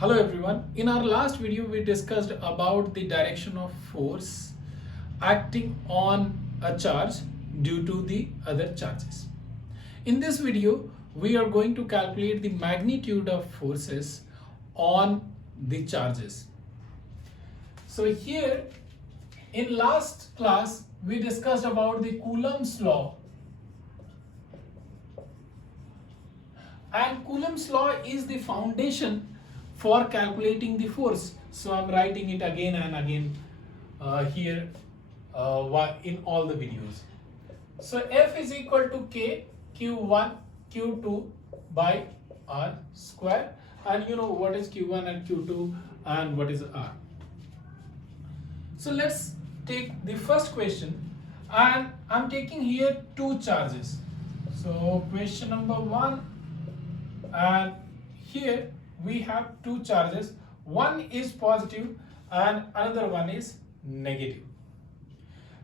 Hello everyone. In our last video we discussed about the direction of force acting on a charge due to the other charges. In this video we are going to calculate the magnitude of forces on the charges. So here in last class we discussed about the Coulomb's law, and Coulomb's law is the foundation for calculating the force. So I'm writing it again and again here in all the videos. So F is equal to K Q1 Q2 by R square, and you know what is Q1 and Q2 and what is R. So let's take the first question, and I'm taking here two charges. So question number 1, and here we have two charges. One is positive and another one is negative.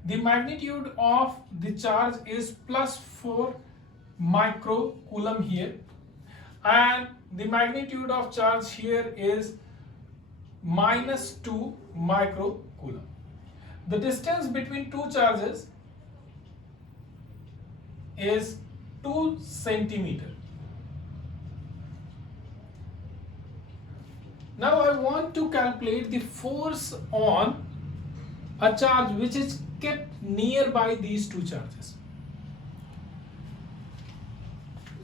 The magnitude of the charge is plus 4 microcoulomb here, and the magnitude of charge here is minus 2 microcoulomb. The distance between two charges is 2 centimeter. Now I want to calculate the force on a charge which is kept nearby these two charges.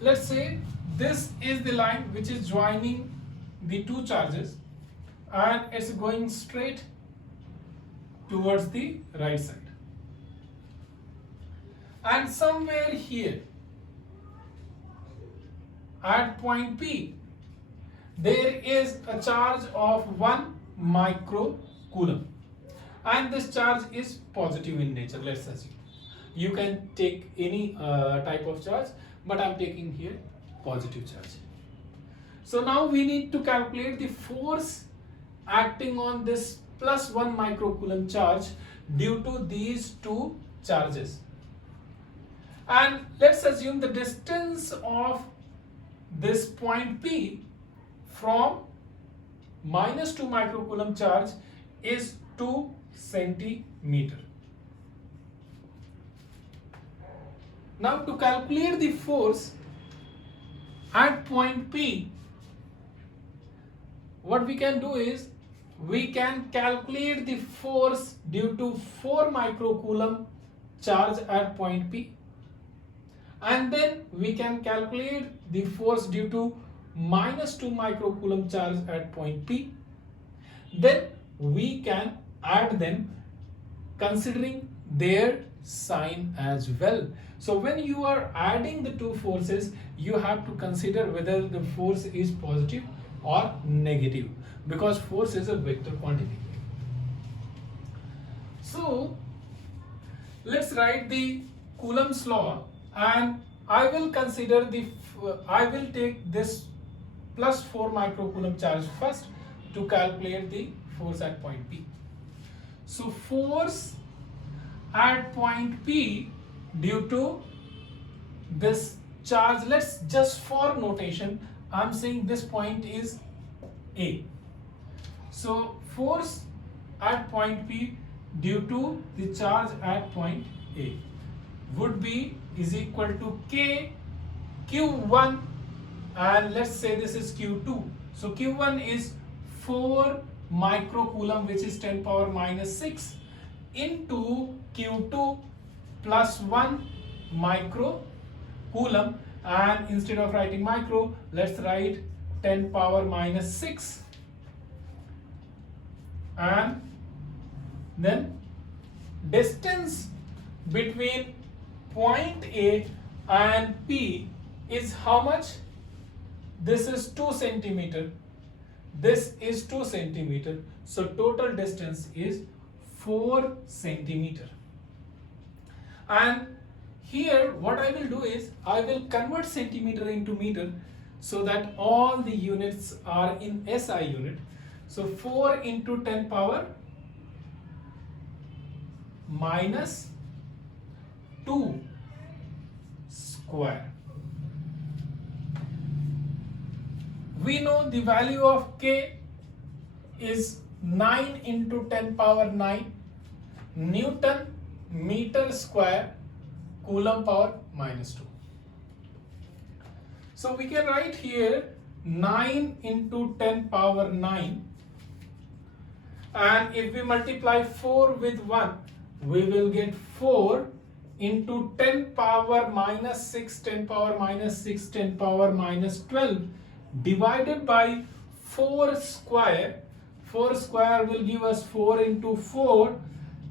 Let's say this is the line which is joining the two charges, and it's going straight towards the right side. And somewhere here at point P there is a charge of 1 microcoulomb, and this charge is positive in nature. Let's assume you can take any type of charge, but I'm taking here positive charge. So now we need to calculate the force acting on this plus 1 microcoulomb charge due to these two charges. And let's assume the distance of this point P from minus 2 microcoulomb charge is 2 centimeter. Now to calculate the force at point P, what we can do is we can calculate the force due to 4 microcoulomb charge at point P, and then we can calculate the force due to minus 2 microcoulomb charge at point P. Then we can add them considering their sign as well. So when you are adding the two forces, you have to consider whether the force is positive or negative, because force is a vector quantity. So let's write the Coulomb's law, and I will take this plus 4 microcoulomb charge first to calculate the force at point P. So force at point P due to this charge, let's just for notation, I'm saying this point is A. So force at point P due to the charge at point A would be is equal to K Q1, and let's say this is Q2. So Q1 is 4 microcoulomb, which is 10 power minus 6, into Q2 plus 1 microcoulomb, and instead of writing micro, let's write 10 power minus 6, and then distance between point A and P is how much? This is 2 centimeter. This is 2 centimeter. So total distance is 4 centimeter. And here what I will do is I will convert centimeter into meter so that all the units are in SI unit. So 4 into 10 power minus 2 square. We know the value of K is 9 into 10 power 9 Newton meter square Coulomb power minus 2. So we can write here 9 into 10 power 9, and if we multiply 4 with 1, we will get 4 into 10 power minus 6, 10 power minus 6, 10 power minus 12 divided by 4 square. 4 square will give us 4 into 4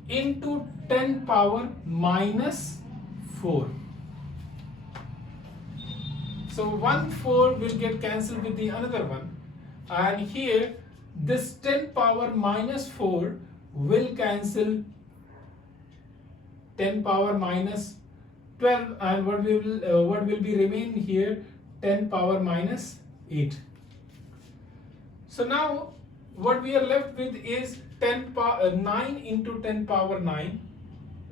into 10 power minus 4. So 1 4 will get cancelled with the another one, and here this 10 power minus 4 will cancel 10 power minus 12, and what will be remain here, 10 power minus 8. So now what we are left with is 9 into 10 power 9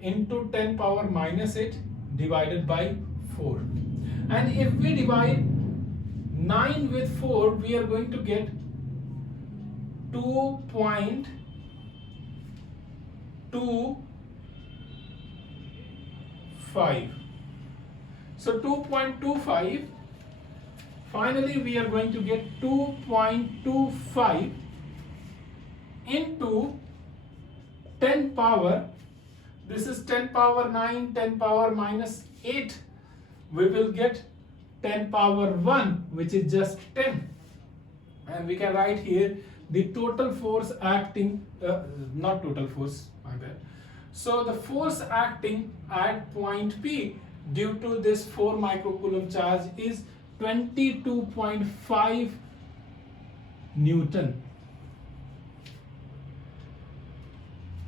into 10 power minus 8 divided by 4. And if we divide 9 with 4, we are going to get 2.25. So 2.25, finally we are going to get 2.25 into 10 power, this is 10 power 9, 10 power minus 8, we will get 10 power 1, which is just 10. And we can write here the total force acting, not total force, my bad. So the force acting at point P due to this 4 microcoulomb charge is 22.5 Newton.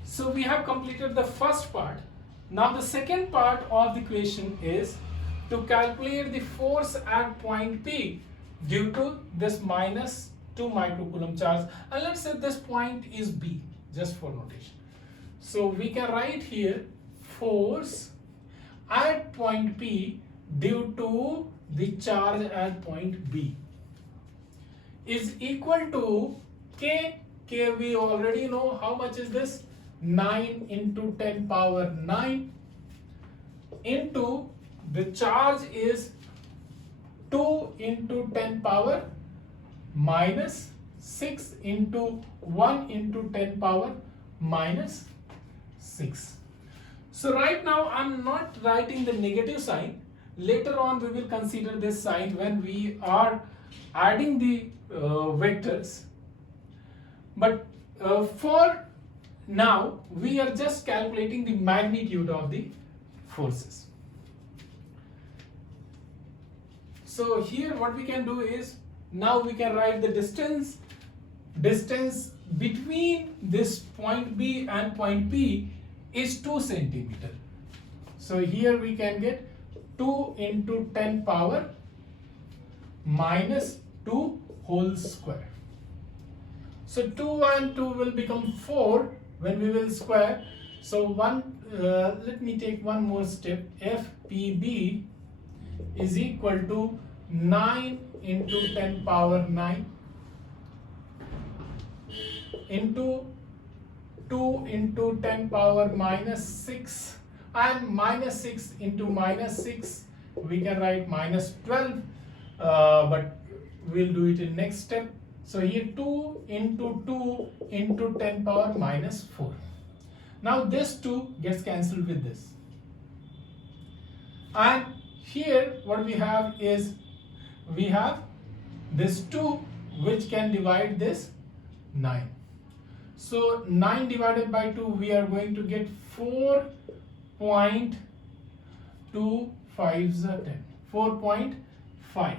So we have completed the first part. Now the second part of the question is to calculate the force at point P due to this minus 2 microcoulomb charge, and let's say this point is B, just for notation. So we can write here force at point P due to the charge at point B is equal to K. K we already know how much is this, 9 into 10 power 9 into the charge is 2 into 10 power minus 6 into 1 into 10 power minus 6. So right now I'm not writing the negative sign. Later on we will consider this sign when we are adding the vectors. But for now we are just calculating the magnitude of the forces. So here what we can do is, now we can write the distance between this point B and point P is 2 centimeter. So here we can get 2 into 10 power minus 2 whole square. So 2 and 2 will become 4 when we will square. So let me take one more step. FPB is equal to 9 into 10 power 9 into 2 into 10 power minus 6, and minus 6 into minus 6 we can write minus 12, but we'll do it in next step. So here 2 into 2 into 10 power minus 4. Now this 2 gets cancelled with this, and here what we have is, we have this 2 which can divide this 9. So 9 divided by 2, we are going to get 4.25 is 10. 4.5.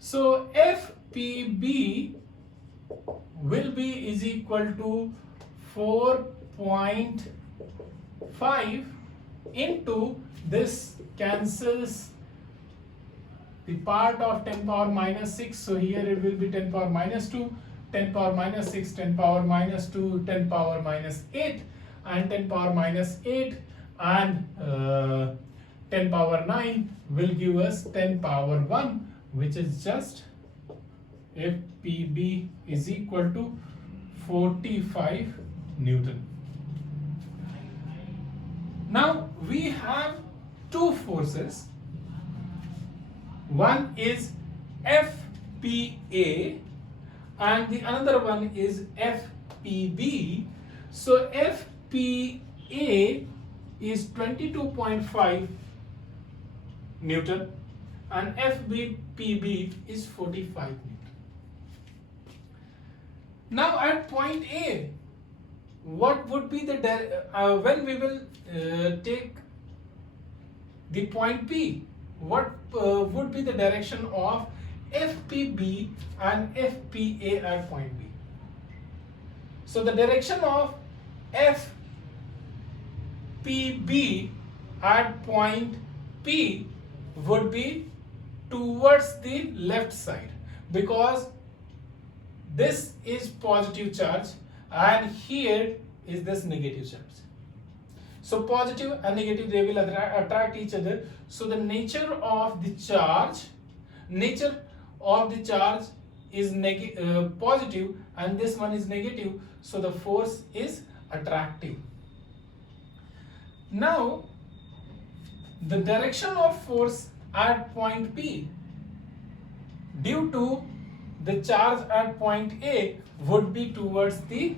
So FPB will be is equal to 4.5 into this cancels the part of 10 power minus 6. So here it will be 10 power minus 2, 10 power minus 6, 10 power minus 2, 10 power minus 8, and 10 power minus 8, and 10 power 9 will give us 10 power 1, which is just FPB is equal to 45 Newton. Now we have two forces. One is FPA and the another one is FPB. So FPA is 22.5 Newton and FPB is 45 Newton. Now at point A, what would be the when we will take the point B, what would be the direction of FPB and FPA at point B? So the direction of FPB at point P would be towards the left side, because this is positive charge and here is this negative charge. So positive and negative, they will attract each other. So the nature of the charge is positive and this one is negative. So the force is attractive. Now the direction of force at point P due to the charge at point A would be towards the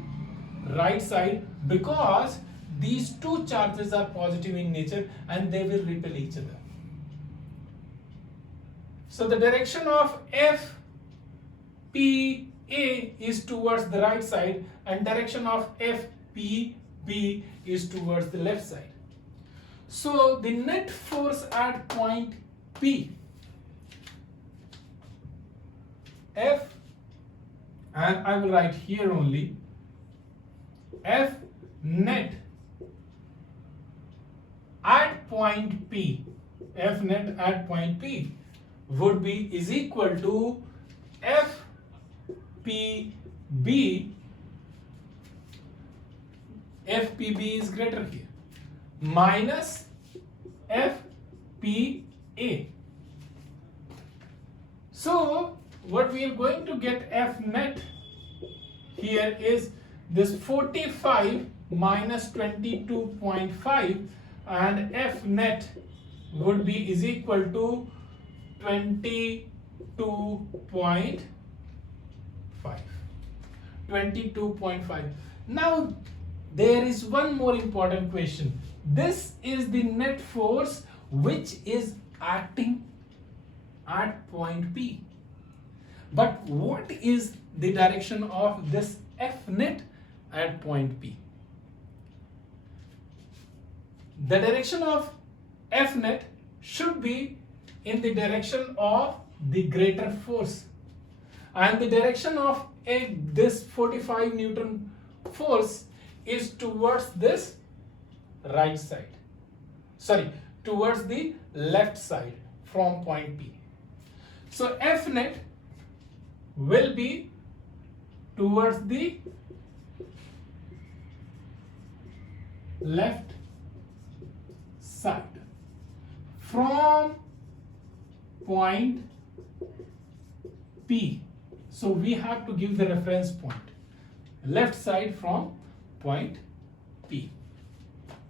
right side, because these two charges are positive in nature and they will repel each other. So the direction of FPA is towards the right side and direction of FPB is towards the left side. So the net force at point P, F, and I will write here only, F net at point P, F net at point P would be is equal to FPB, FPB is greater here, minus FPA. So what we are going to get F net here is this 45 minus 22.5, and F net would be is equal to 22.5. 22.5. Now there is one more important question. This is the net force which is acting at point P. But what is the direction of this F net at point P? The direction of F net should be in the direction of the greater force, and the direction of this 45 Newton force is towards this right side, towards the left side from point P. So F net will be towards the left side from point P. So we have to give the reference point, left side from point P.